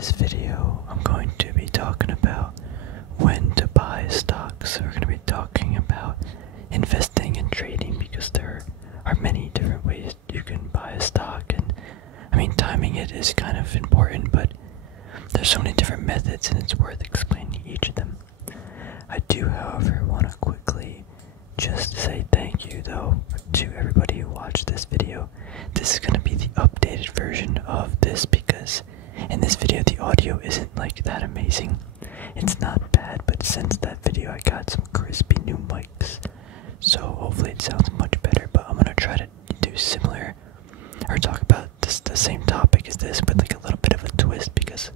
this video, I'm going to be talking about when to buy stocks. We're going to be talking about investing and trading because there are many different ways you can buy a stock. And I mean, timing it is kind of important, but there's so many different methods and it's worth explaining each of them. I do, however, want to quickly just say thank you, though, to everybody who watched this video. This is going to be the updated version of this because in this video the audio isn't like that amazing. It's not bad, but since that video I got some crispy new mics, so hopefully it sounds much better. But I'm going to try to do similar, or talk about the same topic as this, but like a little bit of a twist, because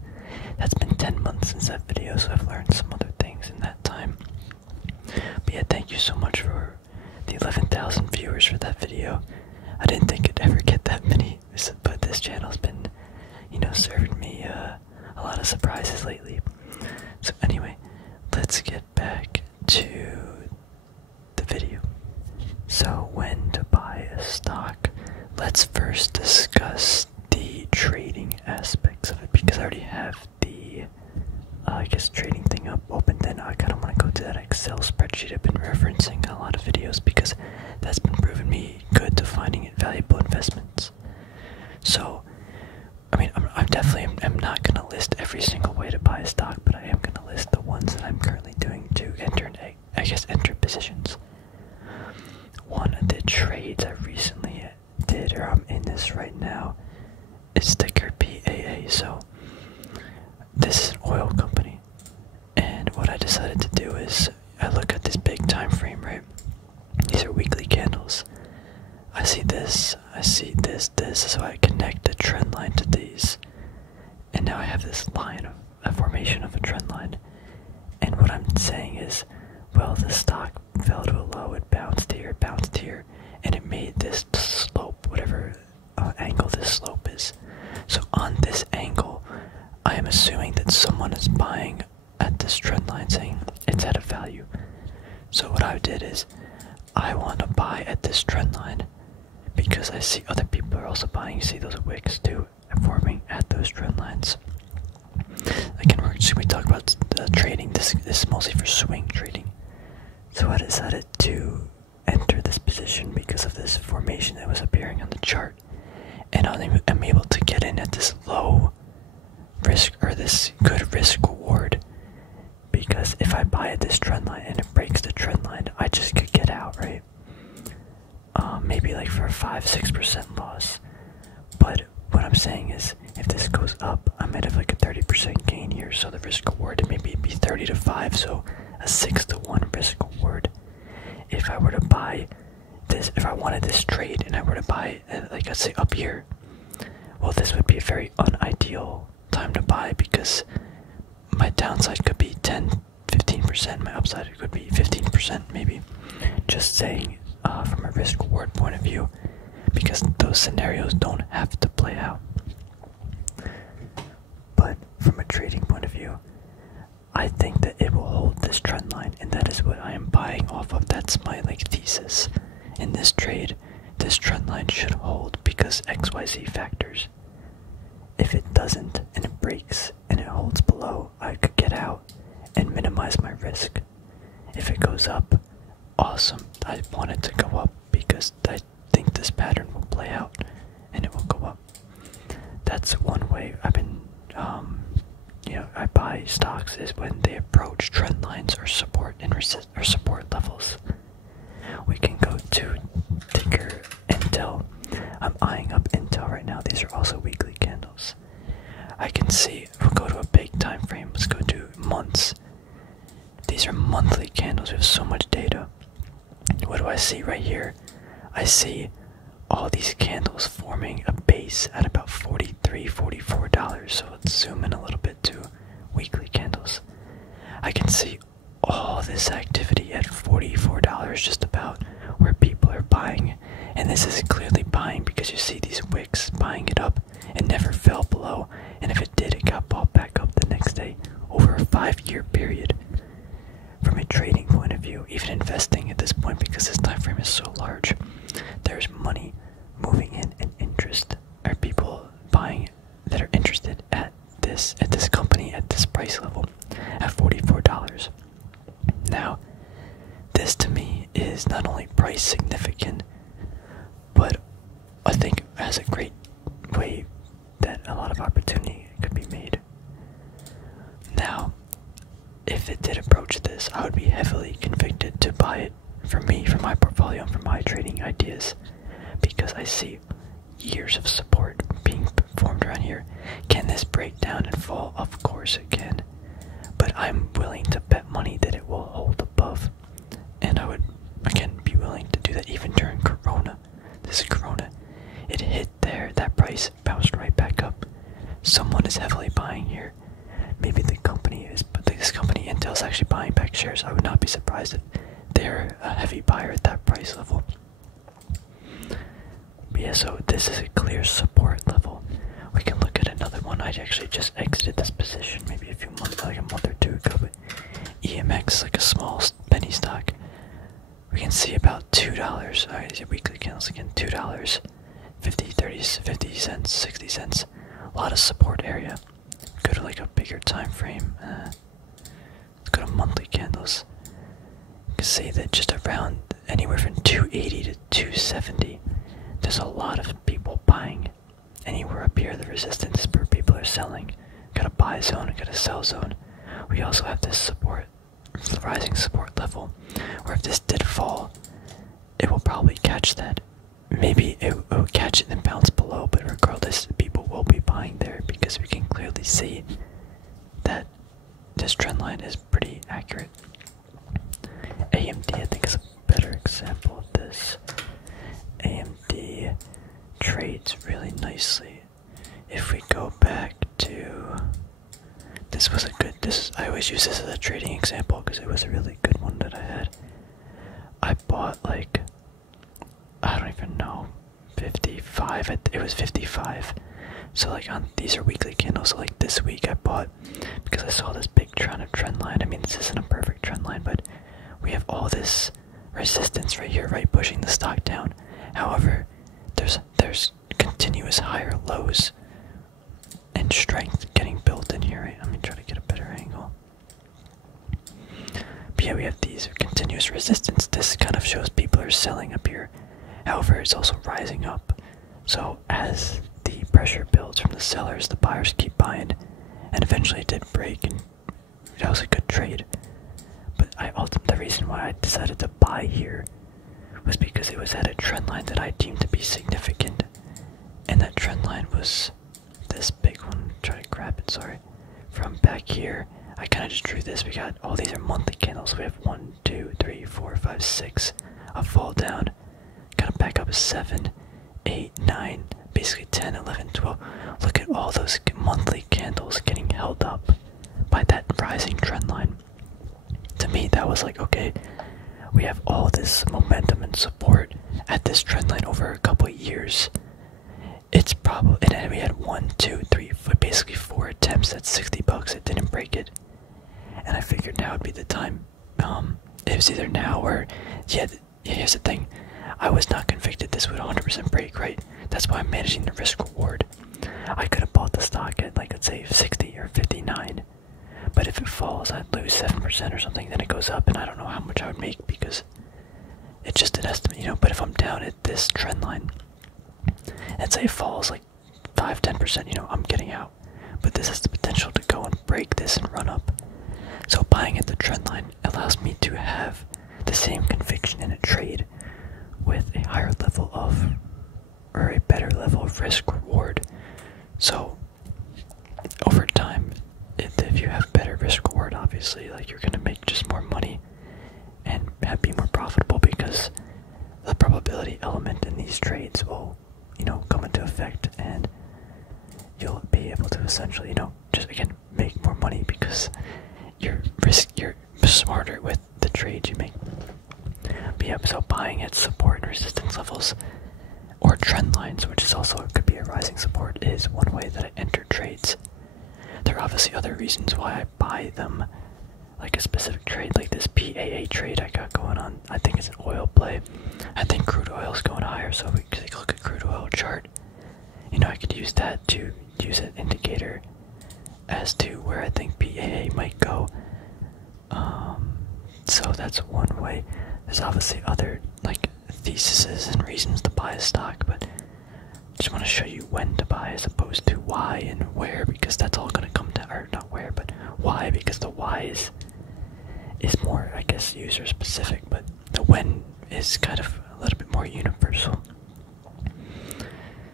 that's been 10 months since that video, so I've learned some other things in that time. But yeah, thank you so much for the 11,000 viewers for that video. I didn't think it'd ever get that many, but this channel's been, serving me a lot of surprises lately. So anyway, let's get back to the video. So when to buy a stock, let's first discuss the trading aspects of it, because I already have the trading thing open. Then I kind of want to go to that Excel spreadsheet I've been referencing in a lot of videos, because that's been proving me good to finding valuable investments. So I mean, I'm definitely am not going to list every single way to buy a stock, but I am going to list the ones that I'm currently doing to enter positions. One of the trades I recently did, or I'm in this right now, is ticker PAA. So this is an oil company, and what I decided to do is I look at this big time frame, right? These are weekly candles. I see this, so I connect the trend line to these, and now I have this line of a formation of a trend line. And what I'm saying is, well, the stock fell to a low, it bounced here, and it made this slope, whatever angle this slope is. So on this angle, I am assuming that someone is buying at this trend line, saying it's at a value. So what I did is, I want to buy at this trend line, because I see other people are also buying. You see those wicks too, forming at those trend lines. Again, we talk about trading. This is mostly for swing trading. So I decided to enter this position because of this formation that was appearing on the chart, and I'm able to get in at this low risk, or this good risk reward, because if I buy at this trend line and it breaks the trend line, I just could get out, right? Maybe like for a 5-6% loss. But what I'm saying is, if this goes up, I might have like a 30% gain here, so the risk reward maybe it'd be 30 to 5, so a 6 to 1 risk reward. If I were to buy this, if I wanted this trade and I were to buy, like let's say up here, well, this would be a very unideal time to buy, because my downside could be 10-15%, my upside could be 15% maybe. Just saying, from a risk reward point of view, because those scenarios don't have to play out. But from a trading point of view, I think that it will hold this trend line, and that is what I am buying off of. That's my thesis in this trade. This trend line should hold because XYZ factors. If it doesn't and it breaks and it holds below, I could get out and minimize my risk. If it goes up, awesome. I want it to go up because I think this pattern will play out and it will go up. That's one way I've been, I buy stocks, is when they approach trend lines or support and support levels. We can go to ticker Intel. I'm eyeing up Intel right now. These are also weekly candles. I can see, if we'll go to a big time frame, let's go to months. These are monthly candles. We have so much data. What do I see right here? I see all these candles forming a base at about $43-$44. So let's zoom in a little bit to weekly candles. I can see all this activity at $44 just about, where people are buying, and this is clearly buying because you see these wicks buying it up. It never fell below, and if it did, it got bought back up the next day over a 5-year period. From a trading point of view, even investing at this point, because this time frame is so large, there's money moving in and interest, or people buying that are interested at the this company at this price level at $44. Now, this to me is not only price significant, but I think has a great way that a lot of opportunity could be made. Now, if it did approach this, I would be heavily convicted to buy it for me, for my portfolio, and for my trading ideas, because I see years of support being performed around here. Can this break down and fall? Of course it can, but I'm willing to bet money that it will hold above, and I would, again, be willing to do that even during Corona. This is Corona. It hit there, that price bounced right back up. Someone is heavily buying here. Maybe the company is, but this company, Intel, is actually buying back shares. I would not be surprised if they're a heavy buyer at that price level. But yeah, so this is a clear support level. We can look at another one. I actually just exited this position maybe a few months, like a month or two ago, but EMX, like a small penny stock. We can see about $2. Alright, these are weekly candles again. $2, 50, 30, 50 cents, 60 cents. A lot of support area. Go to like a bigger time frame. Let's go to monthly candles. You can see that just around anywhere from 280 to 270. There's a lot of people buying. Anywhere up here, the resistance is where people are selling. Got a buy zone, got a sell zone. We also have this support, the rising support level, where if this did fall, it will probably catch that. Maybe it will catch it and bounce below, but regardless, people will be buying there because we can clearly see that this trend line is pretty accurate. AMD, I think, is a better example of this. AMD trades really nicely. If we go back to, this was a good, I always use this as a trading example because it was a really good one that I had. I bought like, I don't even know, 55, it was 55. So like these are weekly candles, so like this week I bought, because I saw this big trend line. I mean, this isn't a perfect trend line, but we have all this resistance right here, right, pushing the stock down. However, there's continuous higher lows and strength getting built in here, right? Let me try to get a better angle. But yeah, we have these continuous resistance. This kind of shows people are selling up here. However, it's also rising up. So as the pressure builds from the sellers, the buyers keep buying, and eventually it did break, and that was a good trade. But the reason why I decided to buy here was because it was at a trend line that I deemed to be significant, and that trend line was this big one. Try to grab it, sorry. From back here, I kind of just drew this. We got all these are monthly candles. We have 1, 2, 3, 4, 5, 6. A fall down, kind of back up 7, 8, 9, basically 10, 11, 12. Look at all those monthly candles getting held up by that rising trend line. To me, that was like, okay, we have all this momentum and support at this trend line over a couple of years. It's probably, and then we had 1, 2, 3, basically 4 attempts at $60. It didn't break it, and I figured now would be the time. It was either now or, yeah, here's the thing. I was not convicted this would 100% break, right? That's why I'm managing the risk reward. I could have bought the stock at, like, let's say 60 or 59. But if it falls, I'd lose 7% or something. Then it goes up, and I don't know how much I would make because it's just an estimate, you know. But if I'm down at this trend line, and say it falls like 5-10%, you know, I'm getting out. But this has the potential to go and break this and run up. So buying at the trend line allows me to have the same conviction in a trade with a higher level of, or a better level of risk reward. So over time, if you have better risk reward, obviously, like, you're gonna make just more money and be more profitable because the probability element in these trades will, you know, come into effect, and you'll be able to essentially, you know, just again make more money because you're smarter with the trades you make. But yeah, so buying at support and resistance levels or trend lines, which is also could be a rising support, is one way that I enter trades. There are obviously other reasons why I buy them, like a specific trade, like this PAA trade I got going on. I think it's an oil play. I think crude oil is going higher, so we can take a look at crude oil chart. You know, I could use that to use an indicator as to where I think PAA might go. So that's one way. There's obviously other like theses and reasons to buy a stock, but I just want to show you when to buy as opposed to why and where, because that's all going to come down, or not where, but why, because the why is more, I guess, user specific, but the when is kind of a little bit more universal.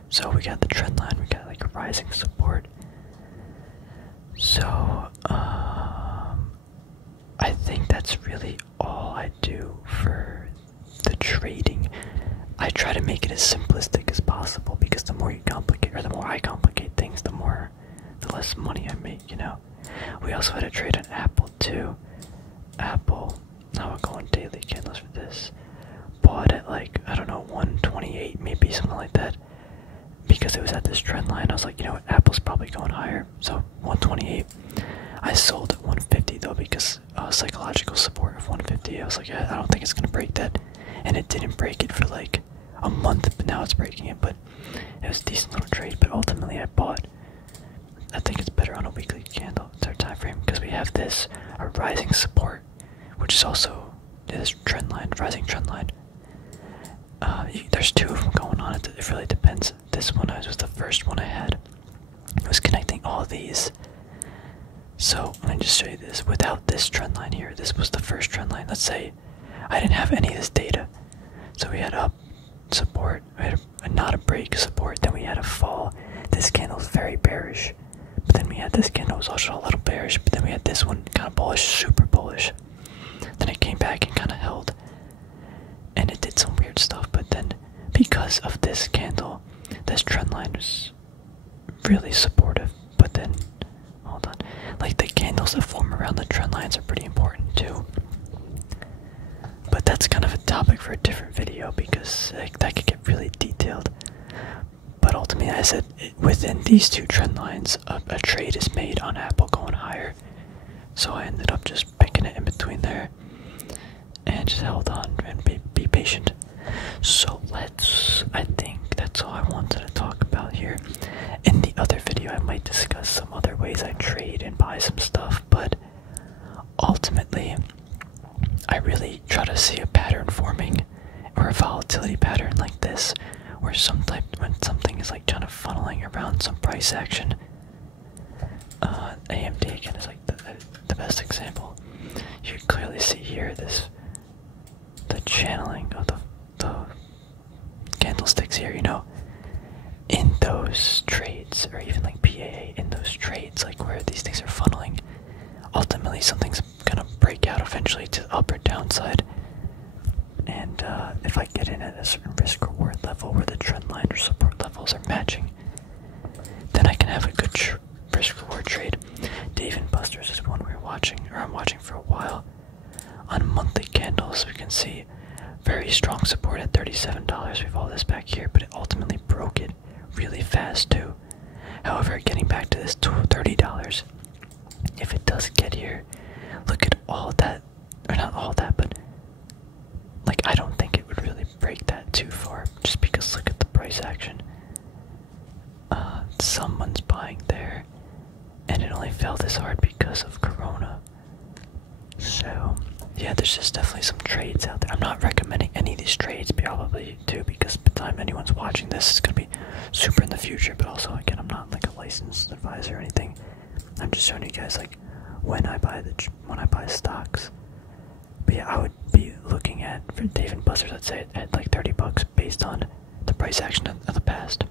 So we got the trend line, we got like rising support. So I think that's really all I do for the trading. I try to make it as simplistic as possible, because the more you complicate, or the more I complicate things, the less money I make, you know. We also had a trade on Apple too. Apple, now we're going daily candles for this. Bought at like, I don't know, 128, maybe something like that. Because it was at this trend line, I was like, you know what, Apple's probably going higher. So 128. I sold at 150 though, because psychological support of 150. I was like, yeah, I don't think it's gonna break that, and it didn't break it for like a month, but now it's breaking it. But it was a decent little trade. But ultimately, I bought. I think it's better on a weekly candle, it's our time frame, because we have this a rising support, which is also this trend line, rising trend line. There's two of them going on. It really depends. This one was the first one I had. It was connecting all these. So let me just show you this. Without this trend line here, this was the first trend line. Let's say I didn't have any of this data. So we had up support, we had not a break support, then we had a fall. This candle was very bearish. But then we had this candle was also a little bearish, but then we had this one kind of bullish, super bullish. Then it came back and kind of held. And it did some weird stuff, but then because of this candle, this trend line was really supportive. But then, hold on, like the candles that form around the trend lines are pretty important too. But that's kind of a topic for a different video, because that could get really detailed. But ultimately, I said within these two trend lines, a trade is made on Apple going higher. So I ended up just picking it in between there and just held on and be patient. So I think that's all I wanted to talk about here. In the other video, I might discuss some other ways I trade and buy some stuff, but ultimately, I really try to see a pattern forming, or a volatility pattern like this, where when something is like kind of funneling around some price action. AMD again is like the best example. You can clearly see here the channeling of the candlesticks here, you know, in those trades, or even like PAA in those trades, like where these things are funneling. Ultimately, something's gonna break out eventually to the up or downside. And if I get in at a certain risk reward level where the trend line or support levels are matching, then I can have a good risk reward trade. Dave and Buster's is one I'm watching for a while. On monthly candles, we can see very strong support at $37. We follow this back here, but it ultimately broke it really fast too. However, getting back to this $30, if it does get here, look at all that, or not all that, but like I don't think it would really break that too far, just because look at the price action. Someone's buying there, and it only fell this hard because of Corona. So yeah, there's just definitely some trades out there. I'm not recommending any of these trades, probably too, because by the time anyone's watching this, it's gonna be super in the future. But also, again, I'm not like a licensed advisor or anything. I'm just showing you guys like when I buy stocks. But yeah, I would be looking at, for Dave and Buster's, let's say at like $30 based on the price action of the past.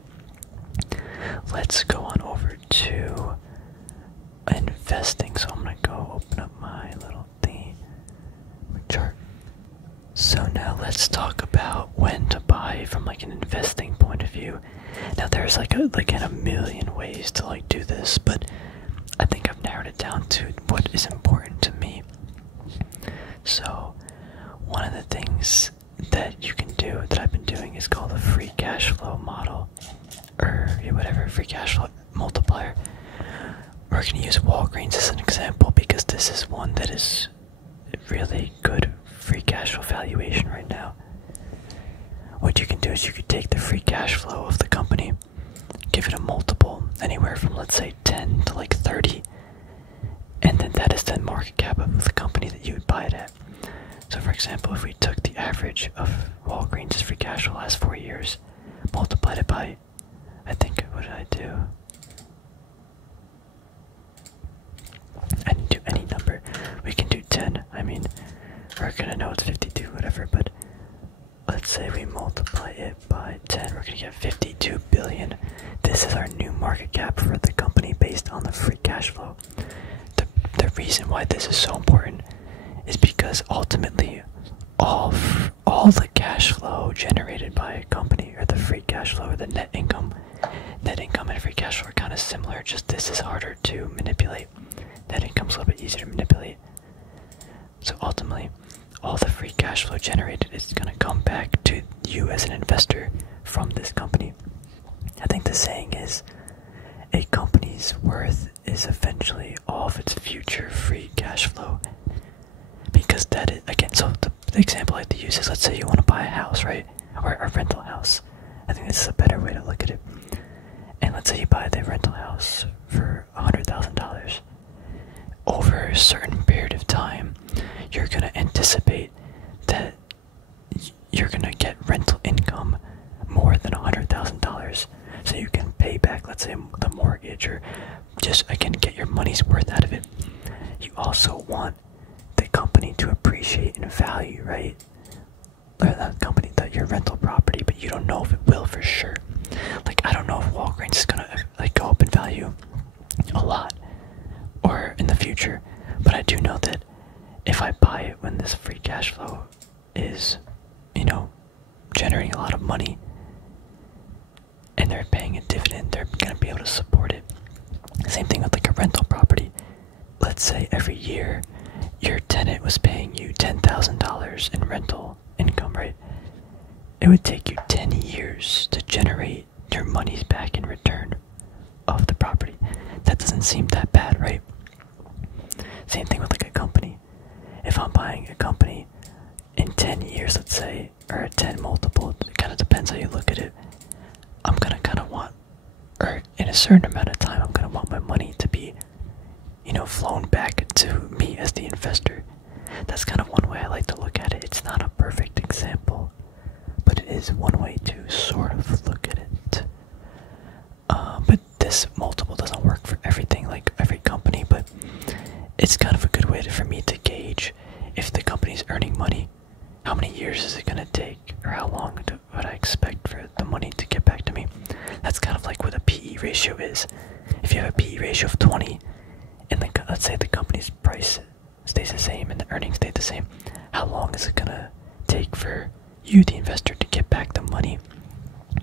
Let's go on over to investing. So I'm gonna go open up my little thing, my chart. So now let's talk about when to buy from like an investing point of view. Now there's like a million ways to like do this, but I think I've narrowed it down to what is important to me. So one of the things that you can do, that I've been doing, is called the free cash flow model, or whatever, free cash flow multiplier. We're going to use Walgreens as an example, because this is one that is really good free cash flow valuation right now. What you can do is you could take the free cash flow of the company, give it a multiple anywhere from, let's say, 10 to like 30, example, if we took the average of Walgreens' free cash flow last 4 years, multiplied it by, I think, what did I do? I didn't do any number. We can do 10. I mean, we're gonna know it's 52, whatever, but let's say we multiply it by 10, we're gonna get 52 billion. This is our new market cap for the company based on the free cash flow. The reason why this is so important is because ultimately all the cash flow generated by a company, or the free cash flow, or the net income and free cash flow are kind of similar, just this is harder to manipulate. Net income's a little bit easier to manipulate. So ultimately, all the free cash flow generated is going to come back to you as an investor from this company. I think the saying is, a company's worth is eventually all of its future free cash flow. Because that is, again, so the example I like to use is, let's say you want to buy a house, right? Or a rental house. I think this is a better way to look at it. And let's say you buy the rental house for $100,000. Over a certain period of time, you're going to anticipate that you're going to get rental income more than $100,000. So you can pay back, let's say, the mortgage, or just, again, get your money's worth out of it. You also want the company to appreciate in value, right? Or that company, your rental property, but you don't know if it will for sure. Like, I don't know if Walgreens is gonna like go up in value a lot or in the future, but I do know that if I buy it when this free cash flow is, generating a lot of money and they're paying a dividend, they're gonna be able to support it. Same thing with like a rental property. Let's say every year your tenant was paying you $10,000 in rental income, right? It would take you 10 years to generate your money's back in return of the property. That doesn't seem that bad, right? Same thing with like a company. If I'm buying a company in 10 years, let's say, or a 10 multiple, it kind of depends how you look at it. I'm gonna kind of want, or in a certain amount of time, I'm gonna want my money to be, flown back to me as the investor. That's kind of one way I like to look at it. It's not a perfect example, but it is one way to sort of look at it. But this multiple doesn't work for everything, like every company, but it's kind of a good way for me to gauge if the company's earning money. How many years is it going to take, or how long would I expect for the money to get back to me? That's kind of like what a PE ratio is. If you have a PE ratio of 20, and let's say the company's price stays the same and the earnings stay the same, how long is it going to take for you, the investor, to get back the money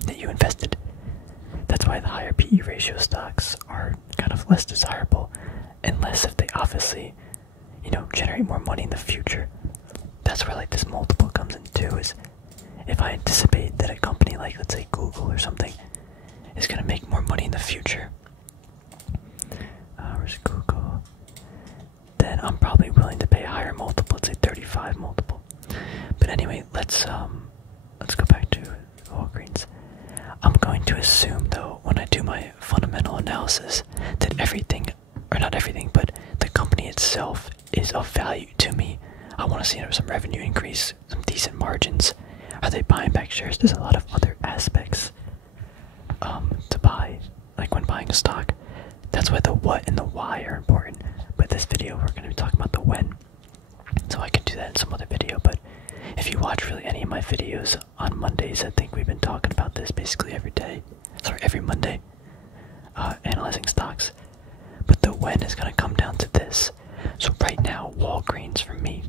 that you invested? That's why the higher PE ratio stocks are kind of less desirable, unless if they obviously, generate more money in the future. That's where like this multiple comes in too, is if I anticipate that a company like, let's say, Google or something is going to make more money in the future, where's Google, then I'm probably willing to pay a higher multiple, let's say 35 multiple. But anyway, let's go back to Walgreens. I'm going to assume, though, when I do my fundamental analysis, that everything, or not everything, but the company itself is of value to me. I want to see some revenue increase, some decent margins. Are they buying back shares? There's a lot of other aspects to buy, like when buying a stock. That's why the what and the why are important. But this video, we're going to be talking about the when. So I can do that in some other video, but if you watch really any of my videos on Mondays, I think we've been talking about this basically every Monday, analyzing stocks. But the when is going to come down to this. So right now, Walgreens for me,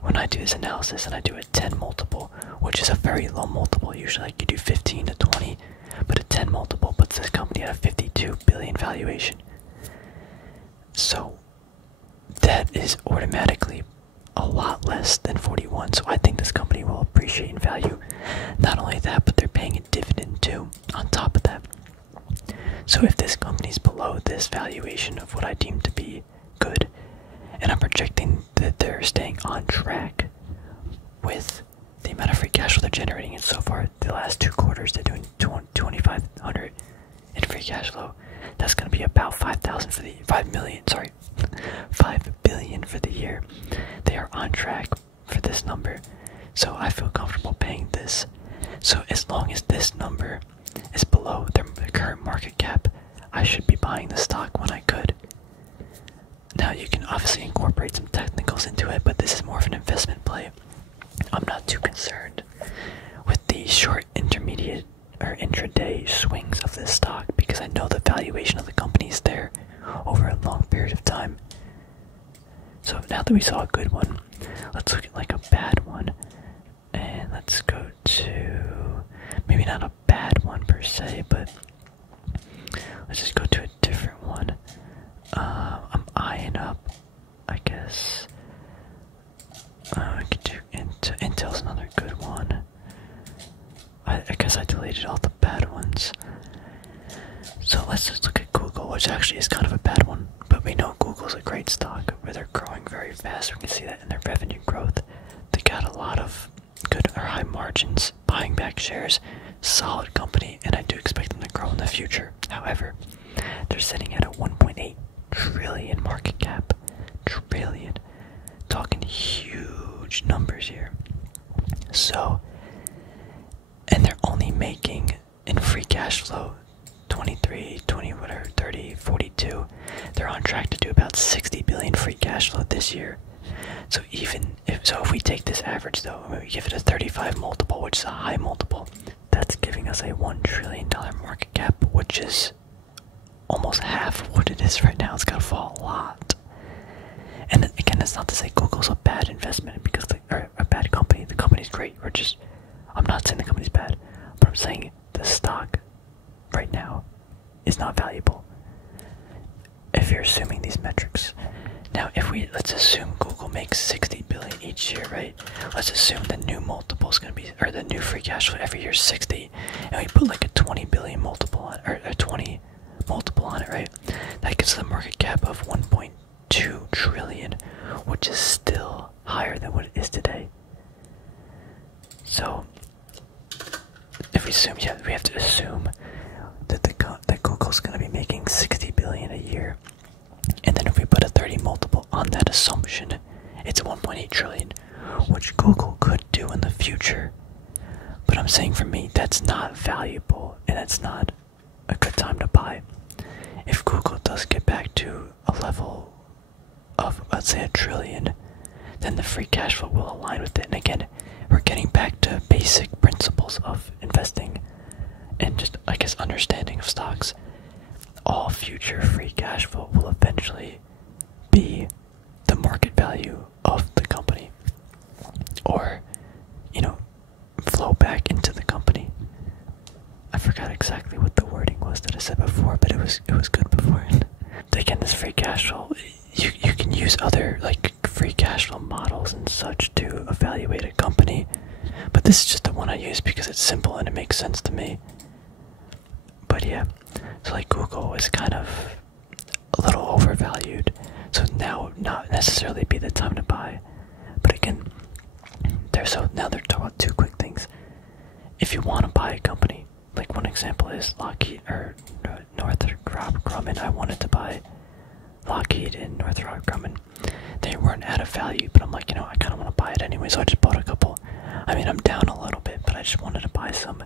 when I do this analysis and I do a 10 multiple, which is a very low multiple, usually like you do 15 to 20, but a 10 multiple puts this company at a 52 billion valuation. So that is automatically a lot less than 41, so I think this company will appreciate in value. Not only that, but they're paying a dividend too, on top of that. So if this company's below this valuation of what I deem to be good, and I'm projecting that they're staying on track with the amount of free cash flow they're generating, and so far, the last 2 quarters, they're doing 2,500 in free cash flow. That's going to be about 5,000 for the 5 billion for the year. They are on track for this number. So I feel comfortable paying this. So as long as this number is below the current market cap, I should be buying the stock when I could. Now you can obviously incorporate some technicals into it, but this is more of an investment play. I'm not too concerned with the short, intermediate, or intraday swings of this stock because I know the valuation of the company is there over a long period of time. So now that we saw a good one, let's look at like a bad one. And let's go to, maybe not a bad one per se, but let's just go to a different one. I'm eyeing up, I guess. I could do Intel's another good one. I guess I deleted all the bad ones. So let's just look at Google, which actually is kind of a bad one. But we know Google's a great stock where they're growing very fast. We can see that in their revenue growth. They got a lot of good or high margins, buying back shares, solid company, and I do expect them to grow in the future. However, they're sitting at a 1.8 trillion market cap. Trillion. Talking huge numbers here. So, and they're only making in free cash flow 23, 20, whatever, 30, 42. They're on track to do about 60 billion free cash flow this year. So even if we take this average though, and we give it a 35 multiple, which is a high multiple, that's giving us a $1 trillion market cap, which is almost half of what it is right now. It's gotta fall a lot. And again, that's not to say Google's a bad investment because or a bad company. The company's great. I'm not saying the company's bad, but I'm saying the stock right now is not valuable if you're assuming these metrics. Now, let's assume Google makes 60 billion each year, right? Let's assume the new multiple is going to be, or the new free cash flow every year is 60, and we put like a 20 billion multiple on, or a 20 multiple on it, right? That gives us a market cap of 1.2 trillion, which is still higher than what it is today. So, if we assume, we have to assume that that Google's going to be making 60 billion a year. And then if we put a 30 multiple on that assumption, it's 1.8 trillion, which Google could do in the future. But I'm saying for me, that's not valuable, and that's not a good time to buy. If Google does get back to a level of, let's say, 1 trillion, then the free cash flow will align with it. And again, we're getting back to basic principles of investing and just, I guess, understanding of stocks. All future free cash flow will eventually be the market value of the company, or, flow back into the company. I forgot exactly what the wording was that I said before, but it was good before. Again, this free cash flow, you can use other like free cash flow models and such to evaluate a company, but this is just the one I use because it's simple and it makes sense to me. But yeah, so like Google is kind of a little overvalued, so now not necessarily be the time to buy. But again, now they're talking about two quick things. If you want to buy a company, like one example is Lockheed or Northrop Grumman. I wanted to buy Lockheed and Northrop Grumman. They weren't at a value, but I'm like, I kind of want to buy it anyway, so I just bought a couple. I mean, I'm down a little bit, but I just wanted to buy some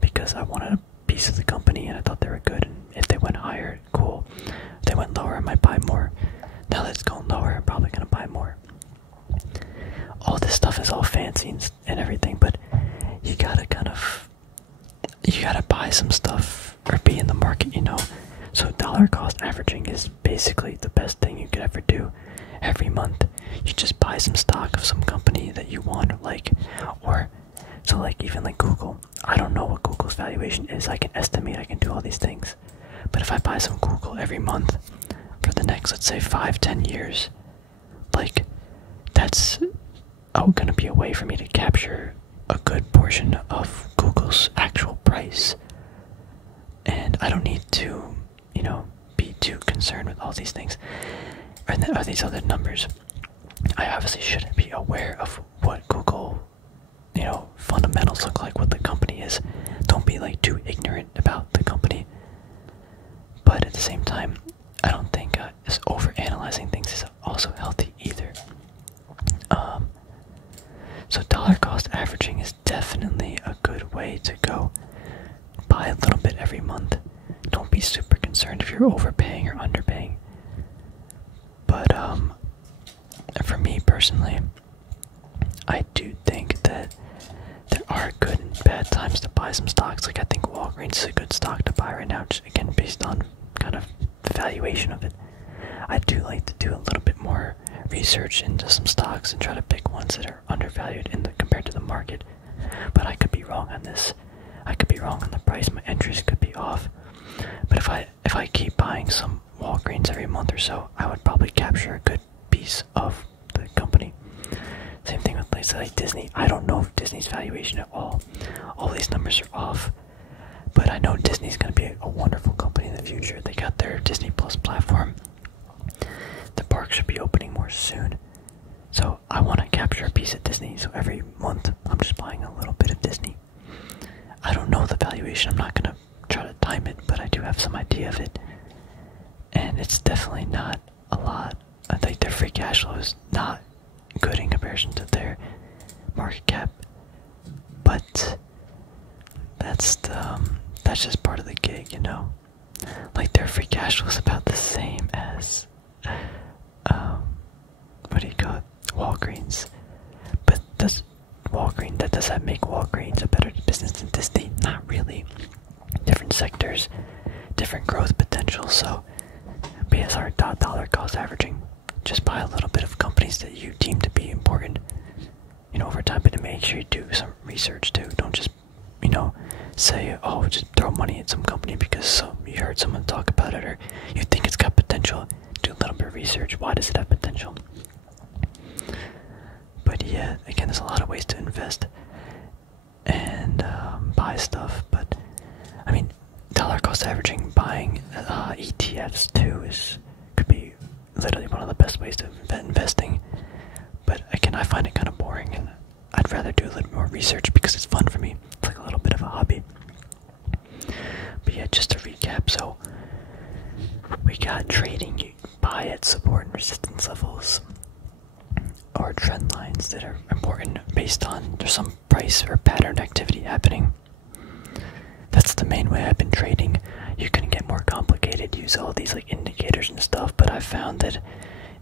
because I wanted a piece of the company and I thought they were good. And if they went higher, cool. If they went lower, I might buy more. Now that it's going lower, I'm probably going to buy more. All this stuff is all fancy and everything, but you gotta buy some stuff or be in the market, So dollar cost averaging is basically the best thing you could ever do. Every month, you just buy some stock of some company that you want, even like Google. I don't know what Google's valuation is. I can estimate, I can do all these things. But if I buy some Google every month for the next, let's say 5-10 years, that's gonna be a way for me to capture a good portion of Google's actual price. And I don't need to, be too concerned with all these things. Or these other numbers. I obviously shouldn't be aware of what Google, fundamentals look like, what the company is. Don't be too ignorant about the company. But at the same time, I don't think overanalyzing things is also healthy either. personally, I do think that there are good and bad times to buy some stocks. Like, I think Walgreens is a good stock to buy right now, just again based on kind of the valuation of it. I do like to do a little bit more research into some stocks and try to pick ones that are undervalued compared to the market. But I could be wrong on this. I could be wrong on the price. My entries could be off. But if I keep buying some Walgreens every month or so, I would probably capture a good piece of the company. Same thing with places like Disney. I don't know if Disney's valuation at all. All these numbers are off. But I know Disney's going to be a wonderful company in the future. They got their Disney Plus platform. The park should be opening more soon. So I want to capture a piece of Disney. So every month I'm just buying a little bit of Disney. I don't know the valuation. I'm not going to try to time it, but I do have some idea of it. And it's definitely not a lot. I think their free cash flow is not good in comparison to their market cap. But that's just part of the gig, you know? Like, their free cash flow is about the same as what do you call it? Walgreens. But does that make Walgreens a better business than Disney? Not really. Different sectors, different growth potential. So BSR dollar cost averaging. Just buy a little bit of companies that you deem to be important, you know, over time. But to make sure you do some research too. Don't just, you know, say, oh, just throw money at some company because you heard someone talk about it or you think it's got potential. Do a little bit of research. Why does it have potential? But yeah, again, there's a lot of ways to invest and buy stuff. But I mean, dollar cost averaging, buying ETFs too could be literally one of the best ways to investing. But again, I find it kind of boring, and I'd rather do a little more research because it's fun for me. It's like a little bit of a hobby. But yeah, just to recap, so we got trading. You buy at support and resistance levels, or trend lines that are important based on there's some price or pattern activity happening. That's the main way I've been trading. You can get more complicated, use all these like indicators and stuff, but I've found that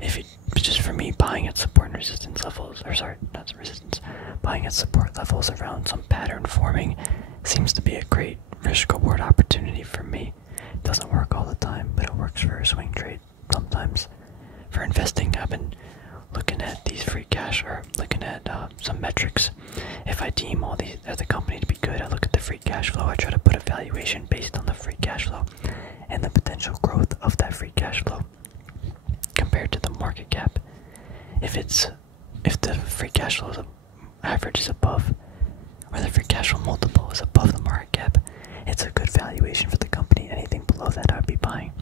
if it's just for me, buying at support and resistance levels, or sorry, not resistance, buying at support levels around some pattern forming seems to be a great risk reward opportunity for me. It doesn't work all the time, but it works for a swing trade sometimes. For investing, I've been looking at these free cash, or looking at some metrics. If I deem all these the company to be good, I look at the free cash flow. I try to put a valuation based on the free cash flow and the potential growth of that free cash flow compared to the market cap. If the free cash flow average is above, or the free cash flow multiple is above the market cap, it's a good valuation for the company. Anything below that, I would be buying.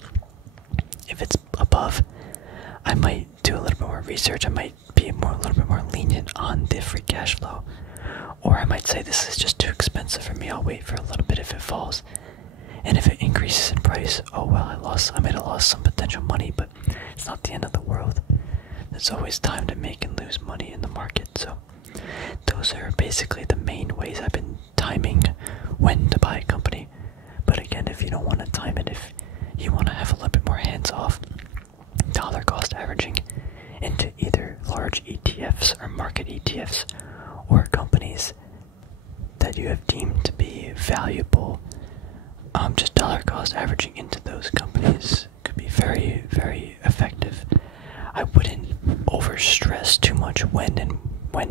If it's above, I might do a little bit more research. I might be a little bit more lenient on the free cash flow. Or I might say this is just too expensive for me. I'll wait for a little bit if it falls. And if it increases in price, oh well, I might have lost some potential money, but it's not the end of the world. There's always time to make and lose money in the market. So those are basically the main ways I've been timing when to buy a company. But again, if you don't want to time it, if you want to have a little bit more hands-off, dollar cost averaging into either large ETFs or market ETFs or companies that you have deemed to be valuable, just dollar cost averaging into those companies could be very, very effective. I wouldn't overstress too much when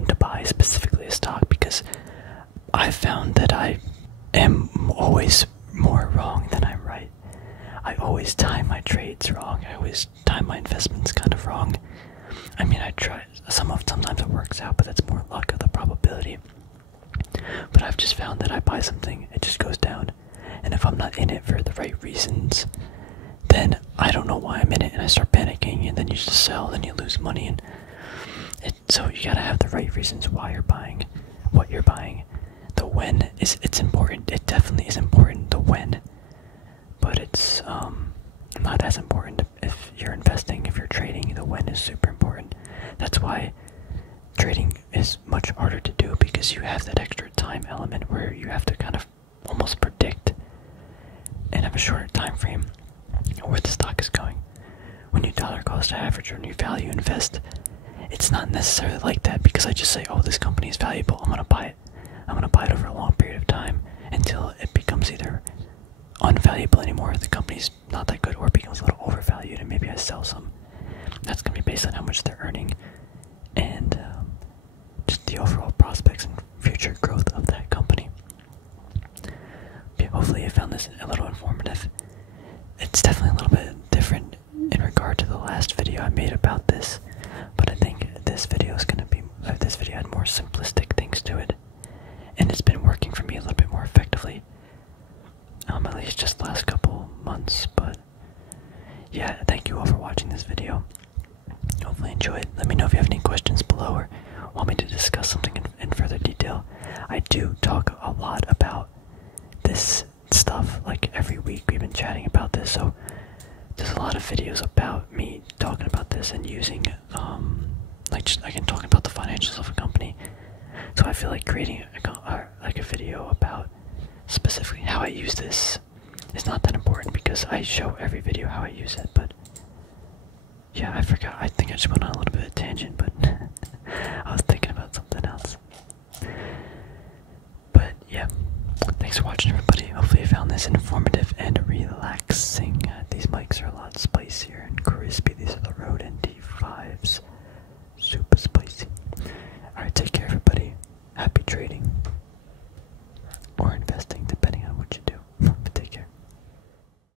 to buy specifically a stock, because I've found that I am always more wrong than I'm right. I always time my trades wrong. I always time my investments kind of wrong. I mean, I try. Sometimes it works out, but that's more luck of the probability. But I've just found that I buy something, it just goes down. And if I'm not in it for the right reasons, then I don't know why I'm in it, and I start panicking, and then you just sell, then you lose money. And so you gotta have the right reasons why you're buying, what you're buying. The when it's important. It definitely is important, the when. But it's not as important if you're investing. If you're trading, the when is super important. That's why trading is much harder to do, because you have that extra time element where you have to kind of almost predict and have a shorter time frame where the stock is going. When you dollar cost average or when you value invest, it's not necessarily like that because I just say, oh, this company is valuable, I'm gonna buy it. I'm gonna buy it over a long period of time until it becomes either unvaluable anymore, the company's not that good, or it becomes a little overvalued, and maybe I sell some. That's gonna be based on how much they're earning and just the overall prospects and future growth of that company. Yeah, hopefully you found this a little informative. It's definitely a little bit different in regard to the last video I made about this, but I think this video is gonna be this video had more simplistic things to it, and it's been working for me a little bit more effectively. At least just the last couple months, but yeah, thank you all for watching this video. Hopefully you enjoyed. Let me know if you have any questions below or want me to discuss something in further detail. I do talk a lot about this stuff, like every week we've been chatting about this, so there's a lot of videos about me talking about this and using, like just again talking about the financials of a company. So I feel like creating a video about specifically how I use this is not that important because I show every video how I use it. But yeah, I forgot. I think I just went on a little bit of a tangent, but I was thinking about something else. But yeah, thanks for watching, everybody. Hopefully you found this informative and relaxing. These mics are a lot